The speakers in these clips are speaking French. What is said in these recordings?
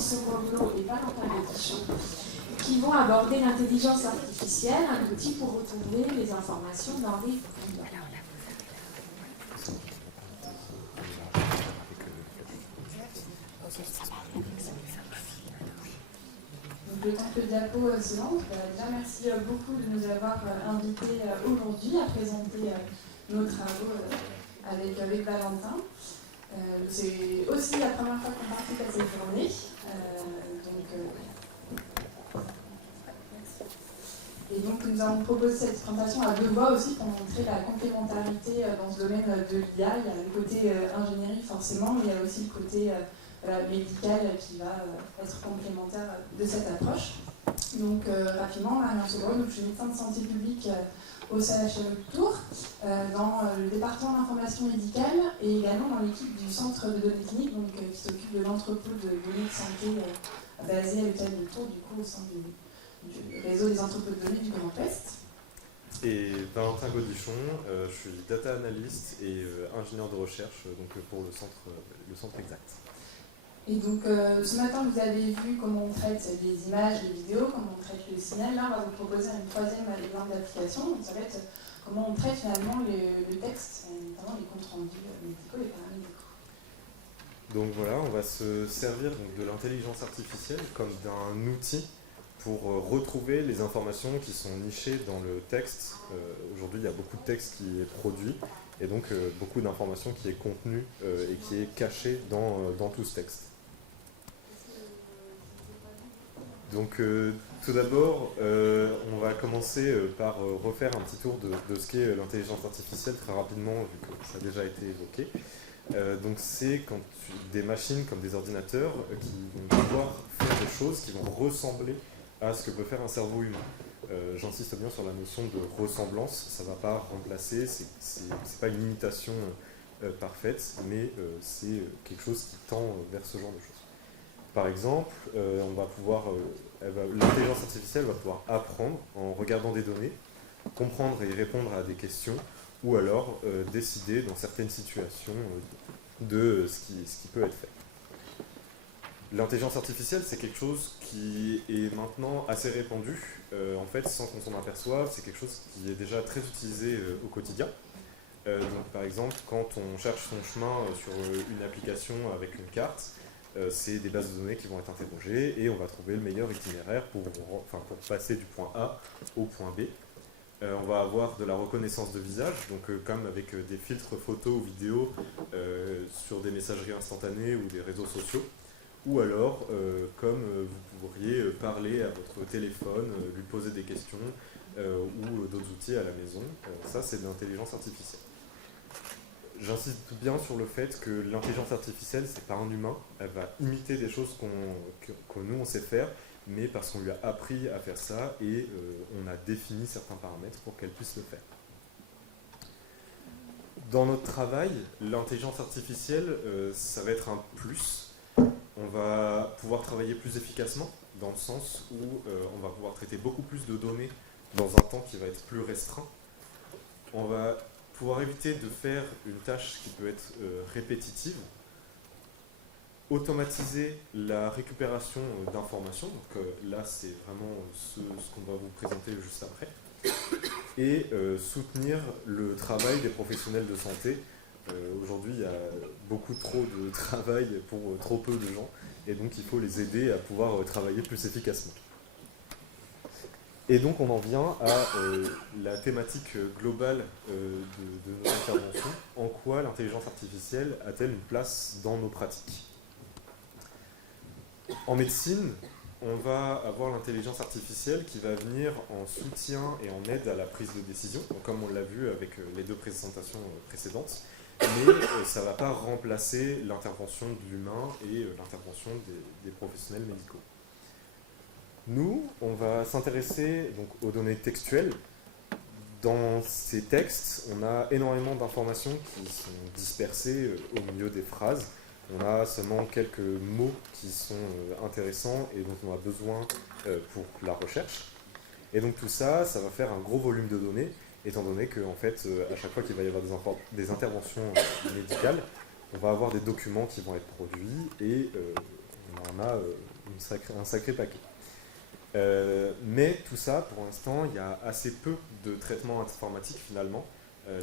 Soborno et Valentin Godichon, qui vont aborder l'intelligence artificielle, un outil pour retrouver les informations dans les documents. Donc, le temps que le diapo se lance, déjà merci beaucoup de nous avoir invités aujourd'hui à présenter nos travaux avec Valentin. C'est aussi la première fois qu'on participe à cette journée. Et donc nous avons proposé cette présentation à deux voix aussi pour montrer la complémentarité dans ce domaine de l'IA. Il y a le côté ingénierie forcément, mais il y a aussi le côté médical qui va être complémentaire de cette approche. Donc rapidement, Marion Soborno, je suis médecin de santé publique au CHRU Tours, dans le département d'information médicale et également dans l'équipe du centre de données cliniques qui s'occupe de l'entrepôt de données de santé basé à l'hôtel de Tours, du coup au sein du réseau des entrepôts de données du Grand Ouest. Et Valentin Godichon, je suis data analyst et ingénieur de recherche pour le centre exact. Et donc ce matin vous avez vu comment on traite les images, les vidéos, comment on traite le signal. Là on va vous proposer un troisième exemple d'application. Donc ça va être comment on traite finalement le texte, et notamment les comptes rendus médicaux et paramédicaux. Donc voilà, on va se servir de l'intelligence artificielle comme d'un outil pour retrouver les informations qui sont nichées dans le texte. Aujourd'hui, il y a beaucoup de texte qui est produit, et donc beaucoup d'informations qui est contenue et qui est cachée dans tout ce texte. Donc tout d'abord, on va commencer par refaire un petit tour de ce qu'est l'intelligence artificielle très rapidement, vu que ça a déjà été évoqué. Donc c'est quand des machines comme des ordinateurs qui vont pouvoir faire des choses qui vont ressembler à ce que peut faire un cerveau humain. J'insiste bien sur la notion de ressemblance, ça ne va pas remplacer, c'est pas une imitation parfaite, mais c'est quelque chose qui tend vers ce genre de choses. Par exemple, l'intelligence artificielle va pouvoir apprendre en regardant des données, comprendre et répondre à des questions, ou alors décider dans certaines situations de ce qui peut être fait. L'intelligence artificielle, c'est quelque chose qui est maintenant assez répandu, en fait, sans qu'on s'en aperçoive. C'est quelque chose qui est déjà très utilisé au quotidien. Donc, par exemple, quand on cherche son chemin sur une application avec une carte, c'est des bases de données qui vont être interrogées et on va trouver le meilleur itinéraire pour passer du point A au point B. On va avoir de la reconnaissance de visage, donc comme avec des filtres photos ou vidéos sur des messageries instantanées ou des réseaux sociaux. Ou alors, comme vous pourriez parler à votre téléphone, lui poser des questions ou d'autres outils à la maison. Ça, c'est de l'intelligence artificielle. J'insiste bien sur le fait que l'intelligence artificielle, c'est pas un humain. Elle va imiter des choses que nous, on sait faire, mais parce qu'on lui a appris à faire ça et on a défini certains paramètres pour qu'elle puisse le faire. Dans notre travail, l'intelligence artificielle, ça va être un plus. On va pouvoir travailler plus efficacement, dans le sens où on va pouvoir traiter beaucoup plus de données dans un temps qui va être plus restreint. On va pouvoir éviter de faire une tâche qui peut être répétitive, automatiser la récupération d'informations, donc là c'est vraiment ce qu'on va vous présenter juste après, et soutenir le travail des professionnels de santé. Aujourd'hui, il y a beaucoup trop de travail pour trop peu de gens, et donc il faut les aider à pouvoir travailler plus efficacement. Et donc on en vient à la thématique globale de notre intervention. En quoi l'intelligence artificielle a-t-elle une place dans nos pratiques ? En médecine, on va avoir l'intelligence artificielle qui va venir en soutien et en aide à la prise de décision, comme on l'a vu avec les deux présentations précédentes. Mais ça ne va pas remplacer l'intervention de l'humain et l'intervention des professionnels médicaux. Nous, on va s'intéresser donc aux données textuelles. Dans ces textes, on a énormément d'informations qui sont dispersées au milieu des phrases. On a seulement quelques mots qui sont intéressants et dont on a besoin pour la recherche. Et donc tout ça, ça va faire un gros volume de données, étant donné qu'en fait, à chaque fois qu'il va y avoir des interventions médicales, on va avoir des documents qui vont être produits et On en a un sacré paquet. Mais tout ça, pour l'instant, il y a assez peu de traitements informatiques finalement.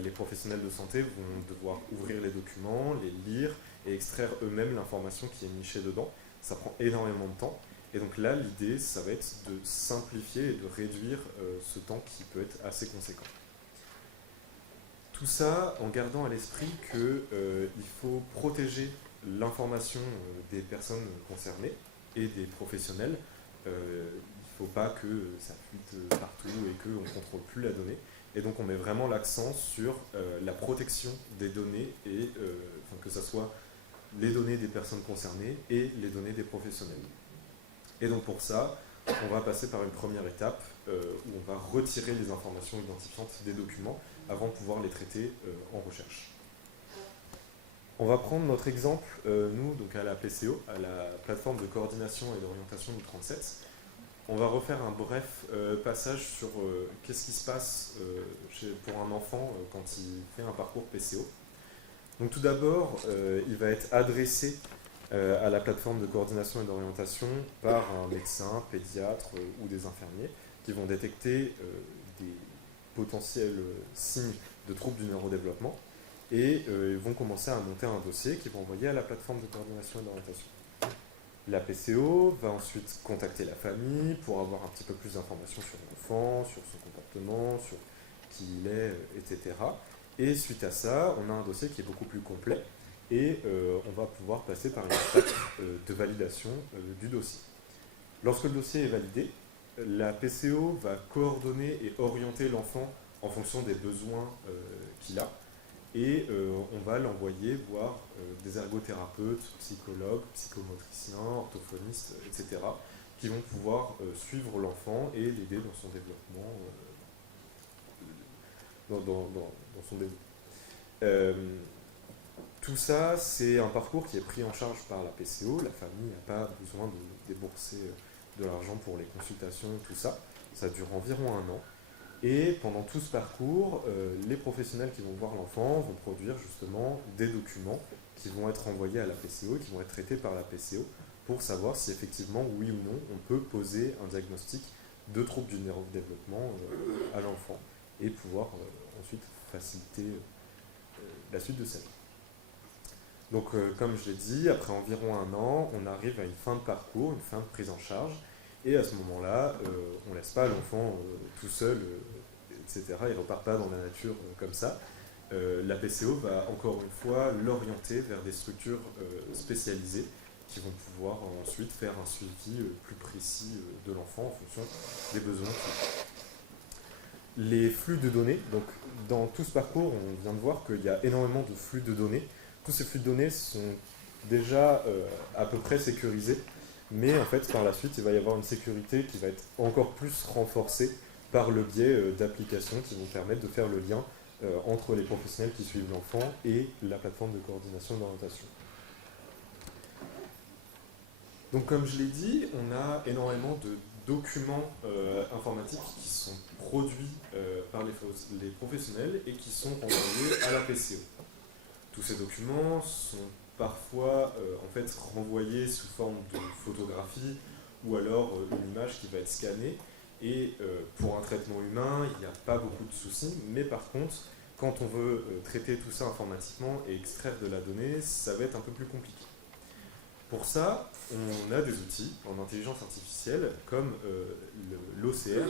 Les professionnels de santé vont devoir ouvrir les documents, les lire et extraire eux-mêmes l'information qui est nichée dedans. Ça prend énormément de temps. Et donc là, l'idée, ça va être de simplifier et de réduire ce temps qui peut être assez conséquent. Tout ça en gardant à l'esprit qu'il faut protéger l'information des personnes concernées et des professionnels. Il ne faut pas que ça fuite partout et qu'on ne contrôle plus la donnée. Et donc on met vraiment l'accent sur la protection des données, et que ce soit les données des personnes concernées et les données des professionnels. Et donc pour ça, on va passer par une première étape où on va retirer les informations identifiantes des documents avant de pouvoir les traiter en recherche. On va prendre notre exemple, nous, donc à la PCO, à la plateforme de coordination et d'orientation du 37. On va refaire un bref passage sur qu'est-ce qui se passe pour un enfant quand il fait un parcours PCO. Donc tout d'abord, il va être adressé à la plateforme de coordination et d'orientation par un médecin, pédiatre ou des infirmiers qui vont détecter des potentiels signes de troubles du neurodéveloppement et ils vont commencer à monter un dossier qu'ils vont envoyer à la plateforme de coordination et d'orientation. La PCO va ensuite contacter la famille pour avoir un petit peu plus d'informations sur l'enfant, sur son comportement, sur qui il est, etc. Et suite à ça, on a un dossier qui est beaucoup plus complet et on va pouvoir passer par une étape de validation du dossier. Lorsque le dossier est validé, la PCO va coordonner et orienter l'enfant en fonction des besoins qu'il a. Et on va l'envoyer voir des ergothérapeutes, psychologues, psychomotriciens, orthophonistes, etc., qui vont pouvoir suivre l'enfant et l'aider dans son développement. Dans son développement. Tout ça, c'est un parcours qui est pris en charge par la PCO. La famille n'a pas besoin de débourser de l'argent pour les consultations, tout ça. Ça dure environ 1 an. Et pendant tout ce parcours, les professionnels qui vont voir l'enfant vont produire justement des documents qui vont être envoyés à la PCO, qui vont être traités par la PCO pour savoir si effectivement, oui ou non, on peut poser un diagnostic de trouble du neurodéveloppement à l'enfant et pouvoir ensuite faciliter la suite de sa vie. Donc comme je l'ai dit, après environ 1 an, on arrive à une fin de parcours, une fin de prise en charge. Et à ce moment-là, on ne laisse pas l'enfant tout seul, etc. Il ne repart pas dans la nature comme ça. La PCO va encore une fois l'orienter vers des structures spécialisées qui vont pouvoir ensuite faire un suivi plus précis de l'enfant en fonction des besoins. Les flux de données, donc dans tout ce parcours, on vient de voir qu'il y a énormément de flux de données. Tous ces flux de données sont déjà à peu près sécurisés. Mais en fait, par la suite, il va y avoir une sécurité qui va être encore plus renforcée par le biais d'applications qui vont permettre de faire le lien entre les professionnels qui suivent l'enfant et la plateforme de coordination et d'orientation. Donc comme je l'ai dit, on a énormément de documents informatiques qui sont produits par les professionnels et qui sont envoyés à la PCO. Tous ces documents sont parfois en fait renvoyé sous forme de photographie ou alors une image qui va être scannée et pour un traitement humain il n'y a pas beaucoup de soucis, mais par contre quand on veut traiter tout ça informatiquement et extraire de la donnée, ça va être un peu plus compliqué. Pour ça, on a des outils en intelligence artificielle comme l'OCR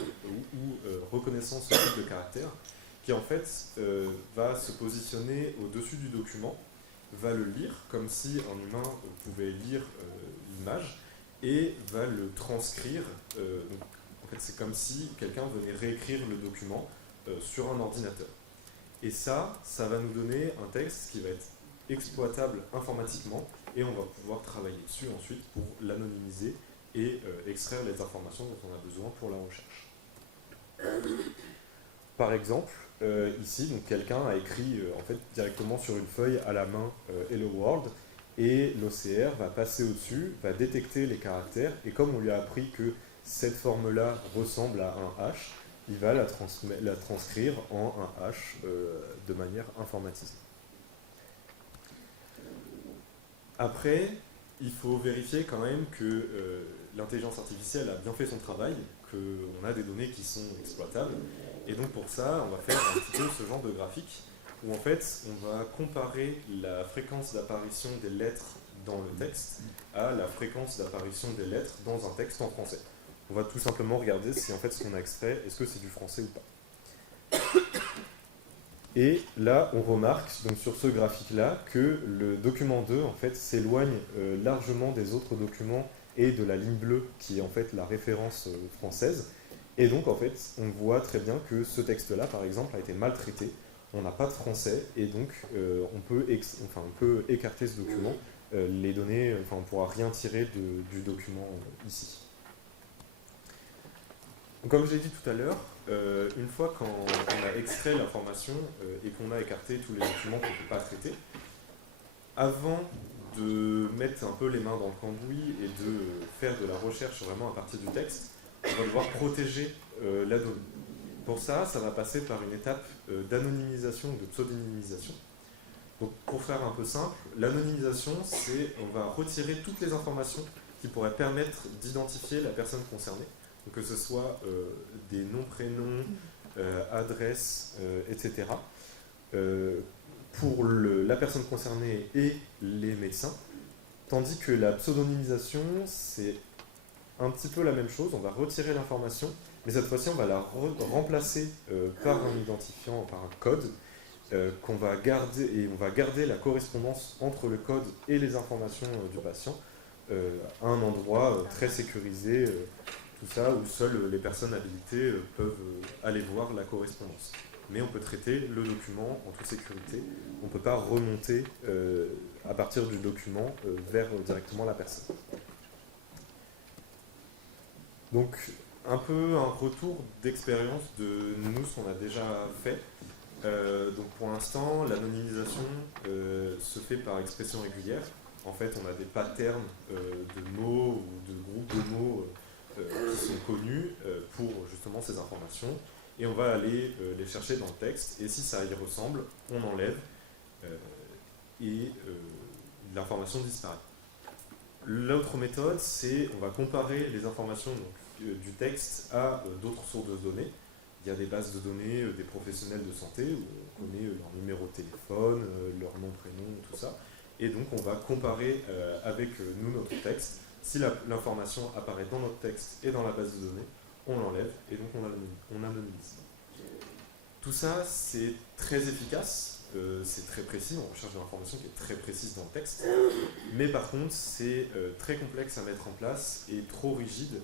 ou reconnaissance multiple de caractères qui en fait va se positionner au-dessus du document, va le lire comme si un humain pouvait lire l'image et va le transcrire. Donc, en fait, c'est comme si quelqu'un venait réécrire le document sur un ordinateur. Et ça va nous donner un texte qui va être exploitable informatiquement et on va pouvoir travailler dessus ensuite pour l'anonymiser et extraire les informations dont on a besoin pour la recherche. Par exemple, ici, donc quelqu'un a écrit en fait, directement sur une feuille à la main Hello World et l'OCR va passer au-dessus, va détecter les caractères et comme on lui a appris que cette forme-là ressemble à un H, il va la transcrire en un H de manière informatisée. Après, il faut vérifier quand même que l'intelligence artificielle a bien fait son travail, qu'on a des données qui sont exploitables. Et donc pour ça, on va faire un petit peu ce genre de graphique où en fait on va comparer la fréquence d'apparition des lettres dans le texte à la fréquence d'apparition des lettres dans un texte en français. On va tout simplement regarder si en fait ce qu'on a extrait, est-ce que c'est du français ou pas. Et là, on remarque donc, sur ce graphique-là que le document 2 en fait, s'éloigne largement des autres documents et de la ligne bleue qui est en fait la référence française. Et donc en fait, on voit très bien que ce texte-là, par exemple, a été maltraité. On n'a pas de français et donc on peut écarter ce document. Les données, on ne pourra rien tirer du document ici. Donc, comme je l'ai dit tout à l'heure, une fois qu'on a extrait l'information et qu'on a écarté tous les documents qu'on ne peut pas traiter, avant de mettre un peu les mains dans le cambouis et de faire de la recherche vraiment à partir du texte, on va devoir protéger la donnée. Pour ça, ça va passer par une étape d'anonymisation ou de pseudonymisation. Donc, pour faire un peu simple, l'anonymisation, c'est on va retirer toutes les informations qui pourraient permettre d'identifier la personne concernée. Donc, que ce soit des noms, prénoms, adresses, etc. Pour la personne concernée et les médecins. Tandis que la pseudonymisation, c'est un petit peu la même chose. On va retirer l'information, mais cette fois-ci, on va la remplacer par un identifiant, par un code qu'on va garder, et on va garder la correspondance entre le code et les informations du patient à un endroit très sécurisé, tout ça, où seules les personnes habilitées peuvent aller voir la correspondance. Mais on peut traiter le document en toute sécurité. On ne peut pas remonter à partir du document vers directement la personne. Donc, un peu un retour d'expérience de nous, ce qu'on a déjà fait. Donc pour l'instant, l'anonymisation se fait par expression régulière. En fait, on a des patterns de mots ou de groupes de mots qui sont connus pour justement ces informations. Et on va aller les chercher dans le texte. Et si ça y ressemble, on enlève et l'information disparaît. L'autre méthode, c'est on va comparer les informations du texte à d'autres sources de données. Il y a des bases de données des professionnels de santé où on connaît leur numéro de téléphone, leur nom, prénom, tout ça. Et donc on va comparer avec nous notre texte. Si l'information apparaît dans notre texte et dans la base de données, on l'enlève et donc on anonymise. Tout ça, c'est très efficace, c'est très précis, on recherche de l'information qui est très précise dans le texte. Mais par contre, c'est très complexe à mettre en place et trop rigide,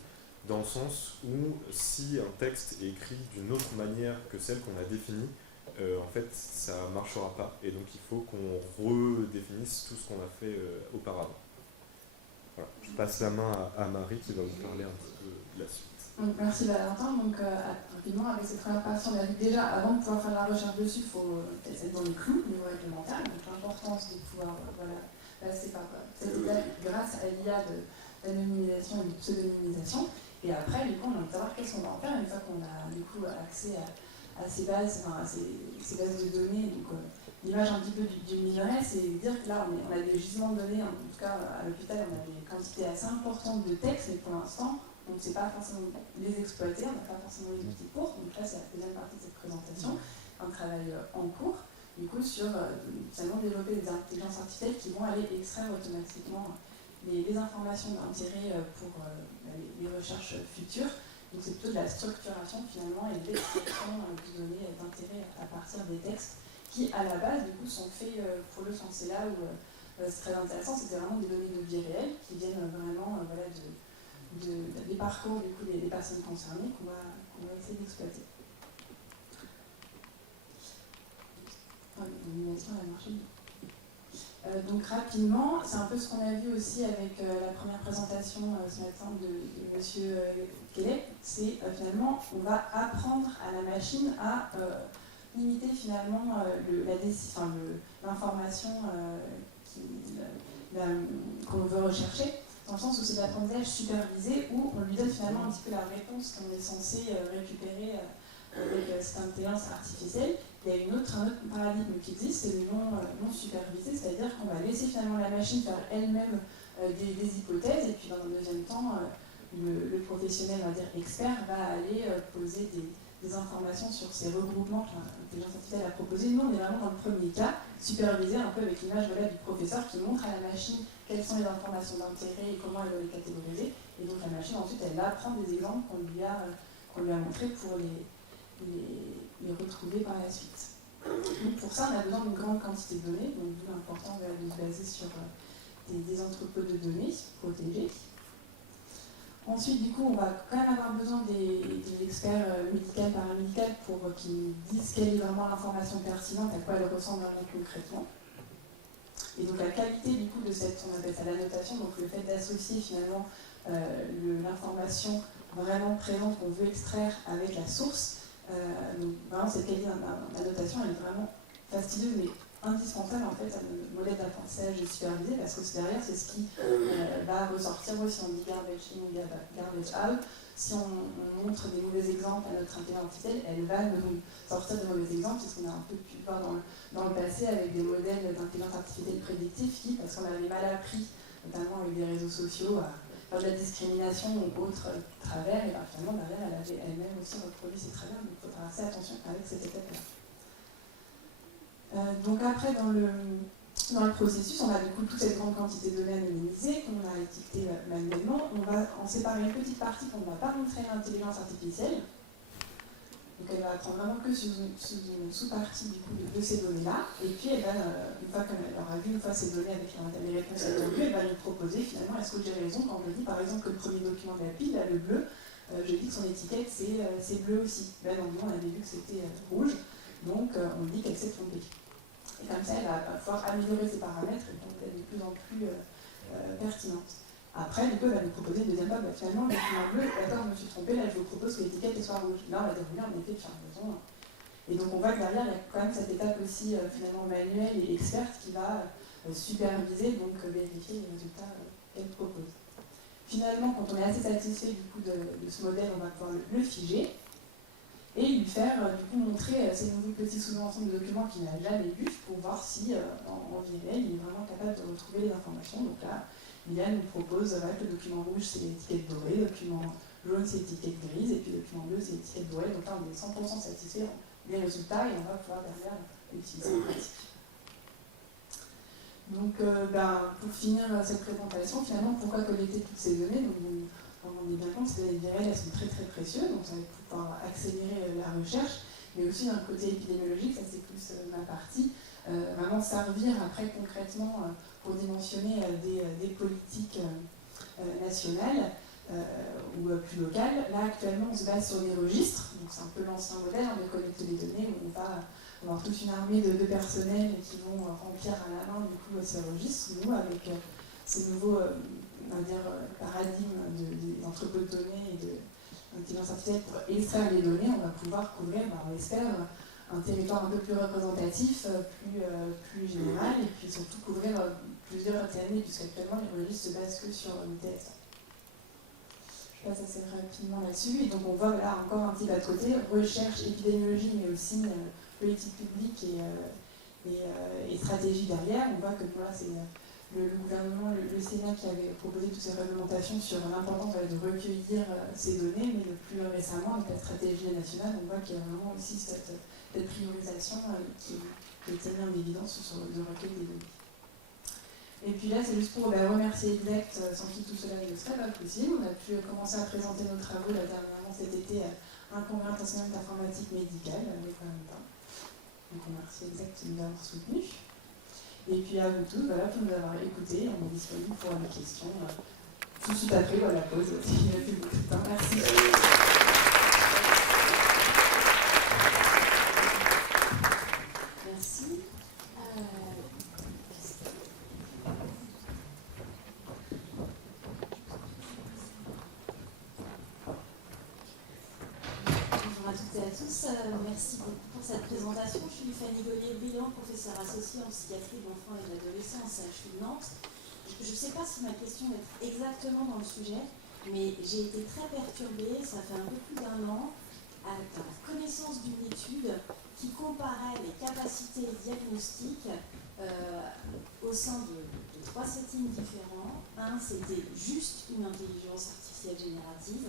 dans le sens où si un texte est écrit d'une autre manière que celle qu'on a définie, en fait, ça ne marchera pas. Et donc, il faut qu'on redéfinisse tout ce qu'on a fait auparavant. Voilà. Je passe la main à Marie qui va vous parler un petit peu de la suite. Donc, merci Valentin. Donc, rapidement, avec cette première partie, on a vu déjà, avant de pouvoir faire la recherche dessus, il faut être dans les clous au niveau réglementaire. Donc, l'importance de pouvoir passer par cette étape grâce à l'IA d'anonymisation et de pseudonymisation. Et après, du coup, on a envie de savoir qu'est-ce qu'on va en faire une fois qu'on a du coup accès à ces bases, à ces bases de données. Donc, l'image un petit peu du minerai, c'est dire que là, on a des gisements de données, en tout cas à l'hôpital, on a des quantités assez importantes de textes, mais pour l'instant, on ne sait pas forcément les exploiter, on n'a pas forcément les outils pour. Donc là, c'est la deuxième partie de cette présentation, un travail en cours, du coup, sur seulement développer des intelligences artificielles qui vont aller extraire automatiquement les informations d'intérêt pour les recherches futures. Donc c'est plutôt de la structuration finalement et de l'extraction de données d'intérêt à partir des textes qui à la base du coup sont faits pour le sens. C'est là où c'est très intéressant, c'était vraiment des données de vie réelle qui viennent vraiment des parcours du coup des personnes concernées qu'on va essayer d'exploiter. L'animation a marché. Donc rapidement, c'est un peu ce qu'on a vu aussi avec la première présentation ce matin de M. Kelly, c'est finalement on va apprendre à la machine à limiter finalement l'information qu'on veut rechercher, dans le sens où c'est de l'apprentissage supervisé où on lui donne finalement un petit peu la réponse qu'on est censé récupérer avec cette intelligence artificielle. Il y a un autre paradigme qui existe, c'est le non supervisé, c'est-à-dire qu'on va laisser finalement la machine faire elle-même des hypothèses, et puis dans un deuxième temps, le professionnel, on va dire expert, va aller poser des informations sur ces regroupements que l'intelligence artificielle a proposés. Nous, on est vraiment dans le premier cas, supervisé un peu avec l'image du professeur qui montre à la machine quelles sont les informations d'intérêt et comment elle va les catégoriser. Et donc la machine, ensuite, elle va prendre des exemples qu'on lui a montrés pour les retrouver par la suite. Donc pour ça, on a besoin d'une grande quantité de données, donc d'où l'importance de se baser sur des entrepôts de données protégés. Ensuite, du coup, on va quand même avoir besoin des experts médicaux, paramédicaux pour qu'ils disent quelle est vraiment l'information pertinente, à quoi elle ressemble vraiment concrètement. Et donc la qualité du coup de cette, on appelle ça l'annotation, donc le fait d'associer finalement l'information vraiment présente qu'on veut extraire avec la source. Donc vraiment cette qualité d'annotation, elle est vraiment fastidieuse mais indispensable en fait à nos modèles d'apprentissage supervisé, parce que derrière c'est ce qui va ressortir si on dit garbage in ou garbage out. Si on montre des mauvais exemples à notre intelligence artificielle, elle va nous sortir de mauvais exemples. C'est ce qu'on a un peu pu voir dans le passé avec des modèles d'intelligence artificielle prédictive qui, parce qu'on avait mal appris, notamment avec des réseaux sociaux, à faire de la discrimination ou autres travers, et finalement derrière elle avait elle-même aussi reproduit ces travers. Donc il faut faire assez attention avec cette étape-là. Donc après, dans le processus, on a du coup toute cette grande quantité de données anonymisées qu'on a étiquetées manuellement. On va en séparer une petite partie qu'on ne va pas montrer à l'intelligence artificielle. Donc elle va apprendre vraiment que sous une sous-partie du coup de ces données-là. Et puis elle va, une fois qu'elle aura vu ces données avec les réponses attendues, elle va nous proposer finalement est-ce que j'ai raison quand je dis par exemple que le premier document de la pile, là, le bleu, je dis que son étiquette c'est bleu aussi. Ben non, on avait vu que c'était rouge, donc on dit qu'elle s'est trompée. Et comme ça, elle va pouvoir améliorer ses paramètres et donc être de plus en plus pertinente. Après, du coup, elle va nous proposer une deuxième fois, finalement, le document bleu, d'accord, je me suis trompée, là, je vous propose que l'étiquette soit rouge. Là, on va dire, oui, en effet, tu as raison. Et donc, on voit que derrière, il y a quand même cette étape aussi, finalement, manuelle et experte qui va superviser, donc vérifier les résultats qu'elle propose. Finalement, quand on est assez satisfait, du coup, de ce modèle, on va pouvoir le figer et lui faire du coup montrer ces nouveaux petits sous-ensembles de documents qu'il n'a jamais vus pour voir si en vie réelle il est vraiment capable de retrouver les informations. Donc là, Liane nous propose que le document rouge c'est l'étiquette dorée, le document jaune c'est l'étiquette grise et puis le document bleu c'est l'étiquette dorée. Donc là on est 100% satisfait des résultats et on va pouvoir derrière l'utiliser en pratique. Donc pour finir cette présentation, finalement pourquoi collecter toutes ces données? Donc, on est bien compte que les données réelles elles sont très très précieuses, donc ça va pouvoir accélérer la recherche, mais aussi d'un côté épidémiologique, ça c'est plus ma partie, vraiment servir après concrètement pour dimensionner des politiques nationales ou plus locales. Là actuellement on se base sur des registres, donc c'est un peu l'ancien modèle de collecter des données où on va avoir toute une armée de personnels qui vont remplir à la main du coup ces registres. Nous avec ces nouveaux on va dire, paradigme des entrepôts de données et de l'intelligence artificielle pour extraire les données, on va pouvoir couvrir, on espère, un territoire un peu plus représentatif, plus général, et puis surtout couvrir plusieurs années, puisqu'actuellement les registres se basent que sur le TSA. Je passe assez rapidement là-dessus, et donc on voit là encore un petit pas de côté, recherche, épidémiologie, mais aussi politique publique et stratégie derrière. On voit que voilà, c'est le gouvernement, le Sénat qui avait proposé toutes ces réglementations sur l'importance de recueillir ces données, mais le plus récemment, avec la stratégie nationale, on voit qu'il y a vraiment aussi cette priorisation qui est mise en évidence sur le recueil des données. Et puis là, c'est juste pour remercier Exact, sans qui tout cela ne serait pas possible. On a pu commencer à présenter nos travaux dernièrement cet été à un congrès international d'informatique médicale avec Valentin. Donc on remercie Exact de nous avoir soutenus. Et puis à vous tous, voilà, pour nous avoir écoutés, on est disponible pour les questions tout de suite après la pause. Merci. Merci. Bonjour à toutes et à tous. Merci beaucoup pour cette présentation. Je suis Fanny Gollier-Brillant, professeure associée en psychiatrie de l'enfant et de l'adolescent au CHU de Nantes. Je ne sais pas si ma question est exactement dans le sujet, mais j'ai été très perturbée, ça fait un peu plus d'1 an, dans la connaissance d'une étude qui comparait les capacités diagnostiques au sein de 3 settings différents. Un, c'était juste une intelligence artificielle générative.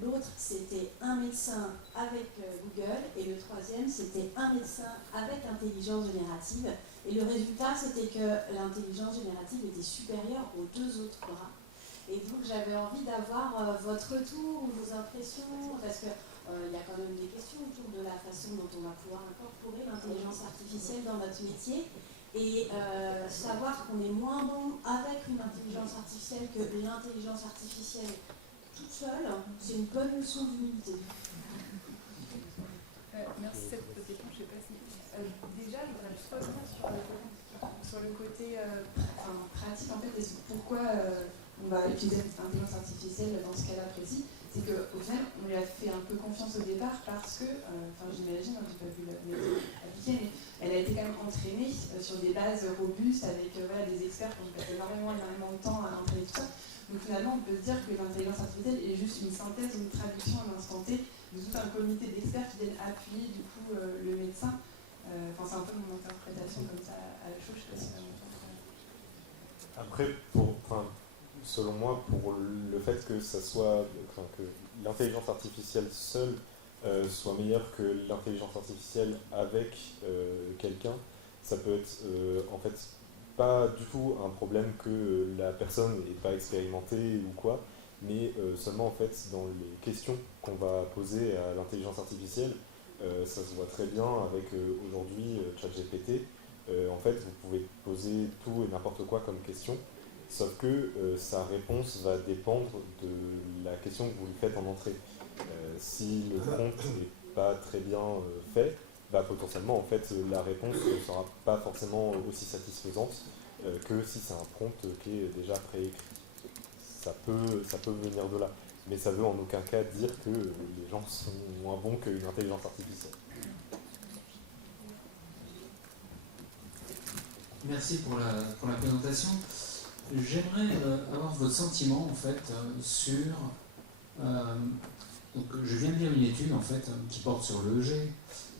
L'autre, c'était un médecin avec Google. Et le troisième, c'était un médecin avec intelligence générative. Et le résultat, c'était que l'intelligence générative était supérieure aux 2 autres bras. Et donc, j'avais envie d'avoir votre retour ou vos impressions, parce que il y a quand même des questions autour de la façon dont on va pouvoir incorporer l'intelligence artificielle dans notre métier. Et savoir qu'on est moins bon avec une intelligence artificielle que l'intelligence artificielle toute seule, c'est une bonne leçon d'humilité. Merci cette question, je ne sais pas si... déjà, je voudrais juste revenir sur le côté pratique, en fait, et pourquoi on va utiliser l'intelligence artificielle dans ce cas-là précis. C'est qu'au final, on lui a fait un peu confiance au départ parce que, j'imagine, je n'ai pas vu la méthode appliquée, mais elle a été quand même entraînée sur des bases robustes avec des experts qui ont passé énormément de temps à entraîner tout ça. Donc finalement, on peut se dire que l'intelligence artificielle est juste une synthèse ou une traduction à l'instant T de tout un comité d'experts qui viennent appuyer du coup le médecin. C'est un peu mon interprétation comme ça à la chose, je sais pas si Après, selon moi, pour le fait que que l'intelligence artificielle seule soit meilleure que l'intelligence artificielle avec quelqu'un, ça peut être en fait pas du tout un problème que la personne n'est pas expérimentée ou quoi, mais seulement en fait dans les questions qu'on va poser à l'intelligence artificielle, ça se voit très bien avec aujourd'hui ChatGPT. En fait, vous pouvez poser tout et n'importe quoi comme question. Sauf que sa réponse va dépendre de la question que vous lui faites en entrée. Si le prompt n'est pas très bien fait, potentiellement en fait la réponse ne sera pas forcément aussi satisfaisante que si c'est un prompt qui est déjà préécrit. Ça peut venir de là. Mais ça veut en aucun cas dire que les gens sont moins bons qu'une intelligence artificielle. Merci pour la présentation. J'aimerais avoir votre sentiment en fait sur. Donc, je viens de lire une étude en fait qui porte sur l'EEG,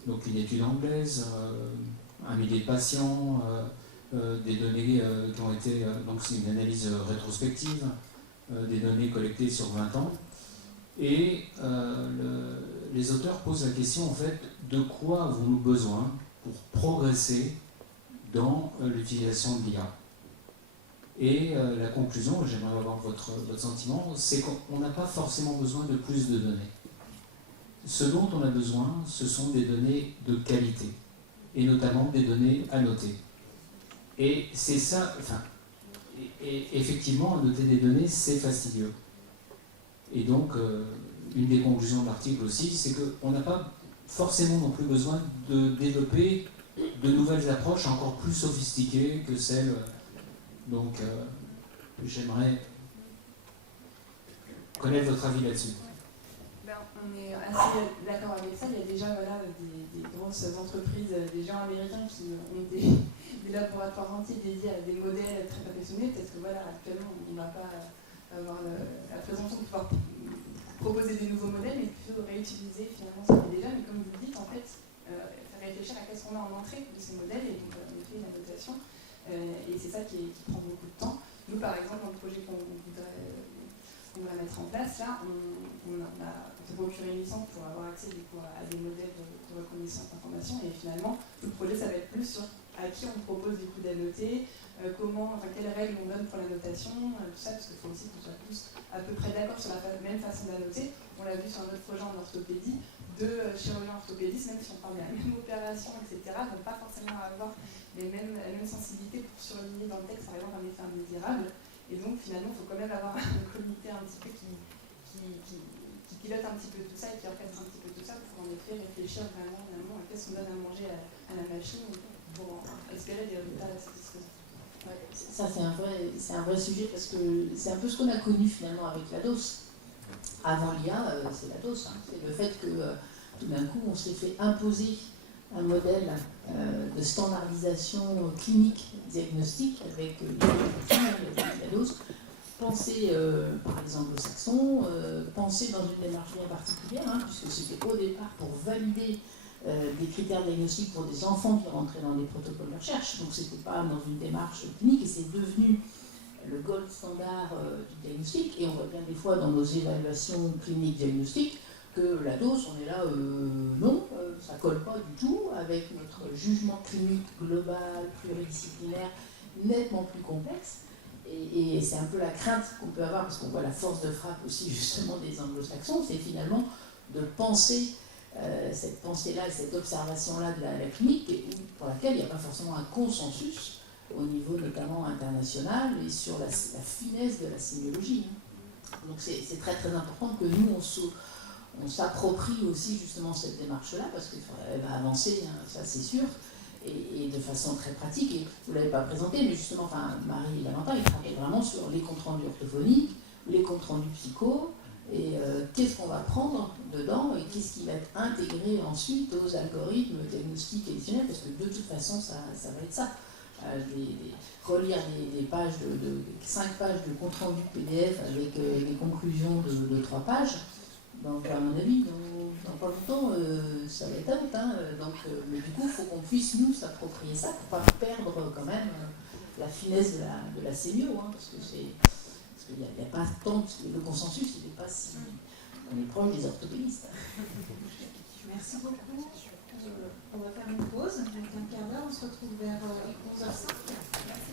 donc une étude anglaise, 1 millier de patients, des données qui ont été. Donc c'est une analyse rétrospective, des données collectées sur 20 ans. Et les auteurs posent la question en fait de quoi avons-nous besoin pour progresser dans l'utilisation de l'IA. Et la conclusion, j'aimerais avoir votre sentiment, c'est qu'on n'a pas forcément besoin de plus de données. Ce dont on a besoin, ce sont des données de qualité, et notamment des données annotées. Et c'est ça, et effectivement, annoter des données, c'est fastidieux. Et donc, une des conclusions de l'article aussi, c'est qu'on n'a pas forcément non plus besoin de développer de nouvelles approches encore plus sophistiquées que celles. Donc, j'aimerais connaître votre avis là-dessus. On est assez d'accord avec ça. Il y a déjà des grosses entreprises, des gens américains qui ont des laboratoires entiers dédiés à des modèles très perfectionnés. Peut-être que actuellement, on ne va pas avoir la présomption de pouvoir proposer des nouveaux modèles, mais plutôt réutiliser finalement ce qu'il y a déjà. Mais comme vous le dites, en fait, faire réfléchir à qu'est-ce qu'on a en entrée de ces modèles, et donc en effet la notation. Et c'est ça qui prend beaucoup de temps. Nous, par exemple, dans le projet qu'on voudrait mettre en place, là, on s'est procuré une licence pour avoir accès du coup, à des modèles de reconnaissance d'information. Et finalement, le projet, ça va être plus sur à qui on propose du coup d'annoter, quelles règles on donne pour la notation, tout ça, parce qu'il faut aussi qu'on soit tous à peu près d'accord sur la même façon d'annoter. On l'a vu sur un autre projet en orthopédie, deux chirurgiens orthopédistes, même si on parle de la même opération, etc., ne vont pas forcément avoir la même sensibilité pour surligner dans le texte, par exemple, un effet indésirable. Et donc, finalement, il faut quand même avoir un comité un petit peu qui pilote un petit peu tout ça et qui orchestre un petit peu tout ça pour en effet réfléchir vraiment à qu'est-ce qu'on donne à manger à la machine pour espérer des résultats satisfaisants. Ouais, ça, c'est un vrai sujet parce que c'est un peu ce qu'on a connu finalement avec la DOS. Avant l'IA, c'est la DOS. C'est le fait que tout d'un coup, on s'est fait imposer un modèle de standardisation clinique diagnostique avec la DOS pensé par les anglo-saxons, pensé dans une démarche bien particulière, hein, puisque c'était au départ pour valider des critères diagnostiques pour des enfants qui rentraient dans des protocoles de recherche. Donc c'était pas dans une démarche clinique et c'est devenu le gold standard du diagnostic. Et on voit bien des fois dans nos évaluations cliniques diagnostiques que la dose, on est là, non, ça colle pas du tout avec notre jugement clinique global, pluridisciplinaire, nettement plus complexe. Et c'est un peu la crainte qu'on peut avoir, parce qu'on voit la force de frappe aussi justement des anglo-saxons, c'est finalement de penser cette pensée-là et cette observation-là de la clinique, pour laquelle il n'y a pas forcément un consensus au niveau notamment international et sur la finesse de la sémiologie. Donc c'est très très important que nous, on s'approprie aussi justement cette démarche-là, parce qu'elle va avancer, hein, ça c'est sûr, et de façon très pratique. Et vous ne l'avez pas présenté, mais justement, Marie et Valentin, ils travaillent vraiment sur les comptes rendus orthophoniques, les comptes rendus psycho, et qu'est-ce qu'on va prendre dedans, et qu'est-ce qui va être intégré ensuite aux algorithmes diagnostiques additionnels, parce que de toute façon, ça va être ça. Relire des pages 5 pages de compte rendu PDF avec des conclusions de 3 pages, donc à mon avis, dans pas longtemps, ça va être out. Hein, mais du coup, il faut qu'on puisse nous s'approprier ça pour ne pas perdre quand même la finesse de la sémio, hein, parce qu'il n'y a pas tant, le consensus, il n'est pas si... On est proche des orthopédistes. Merci beaucoup. On va faire une pause, donc un quart d'heure, on se retrouve vers 11h05. Merci.